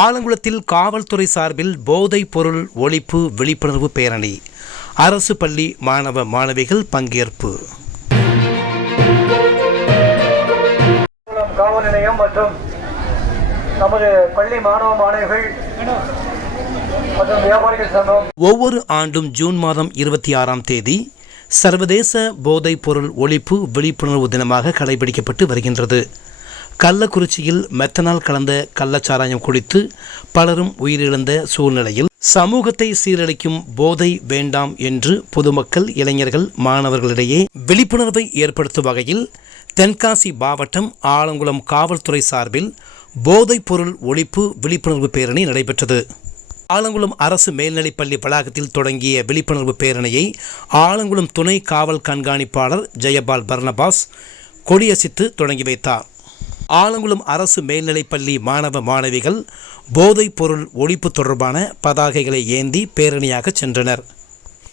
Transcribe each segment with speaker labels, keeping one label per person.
Speaker 1: ஆலங்குளத்தில் காவல்துறை சார்பில் போதைப் பொருள் ஒழிப்பு விழிப்புணர்வு பேரணி. அரசு பள்ளி மாணவ மாணவிகள் பங்கேற்பு.
Speaker 2: காவல் நிலையம் மற்றும் நமது பள்ளி மாணவ மாணவிகள்
Speaker 1: ஒவ்வொரு ஆண்டும் ஜூன் மாதம் இருபத்தி ஆறாம் தேதி சர்வதேச போதைப் பொருள் ஒழிப்பு விழிப்புணர்வு தினமாக கடைபிடிக்கப்பட்டு வருகின்றது. கள்ளக்குறிச்சியில் மெத்தனால் கலந்த கள்ளச்சாராயம் குடித்து பலரும் உயிரிழந்த சூழ்நிலையில் சமூகத்தை சீரழிக்கும் போதை வேண்டாம் என்று பொதுமக்கள் இளைஞர்கள் மாணவர்களிடையே விழிப்புணர்வை ஏற்படுத்தும் வகையில் தென்காசி மாவட்டம் ஆலங்குளம் காவல்துறை சார்பில் போதைப் பொருள் ஒழிப்பு விழிப்புணர்வு பேரணி நடைபெற்றது. ஆலங்குளம் அரசு மேல்நிலைப்பள்ளி வளாகத்தில் தொடங்கிய விழிப்புணர்வு பேரணியை ஆலங்குளம் துணை காவல் கண்காணிப்பாளர் ஜெயபால் பர்னபாஸ் கொடியசித்து தொடங்கி வைத்தார். ஆலங்குளம் அரசு மேல்நிலைப்பள்ளி மாணவ மாணவிகள் போதைப் பொருள் ஒழிப்பு தொடர்பான பதாகைகளை ஏந்தி பேரணியாக சென்றனர்.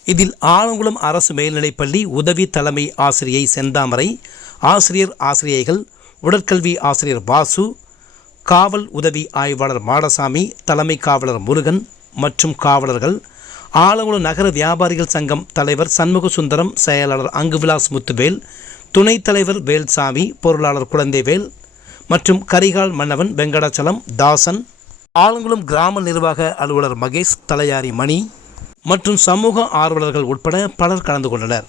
Speaker 1: இதில் ஆலங்குளம் அரசு மேல்நிலைப்பள்ளி உதவி தலைமை ஆசிரியை செந்தாமரை ஆசிரியர் ஆசிரியைகள் உடற்கல்வி ஆசிரியர் வாசு காவல் உதவி ஆய்வாளர் மாடசாமி தலைமை காவலர் முருகன் மற்றும் காவலர்கள் ஆலங்குளம் நகர வியாபாரிகள் சங்கம் தலைவர் சண்முக சுந்தரம் செயலாளர் அங்குவிலாஸ் முத்துவேல் துணைத் தலைவர் வேல்சாமி பொருளாளர் குழந்தைவேல் மற்றும் கரிகால் மன்னவன் வெங்கடாச்சலம் தாசன் ஆலங்குளம் கிராம நிர்வாக அலுவலர் மகேஷ் தலையாரி மணி மற்றும் சமூக ஆர்வலர்கள் உட்பட பலர் கலந்து கொண்டனர்.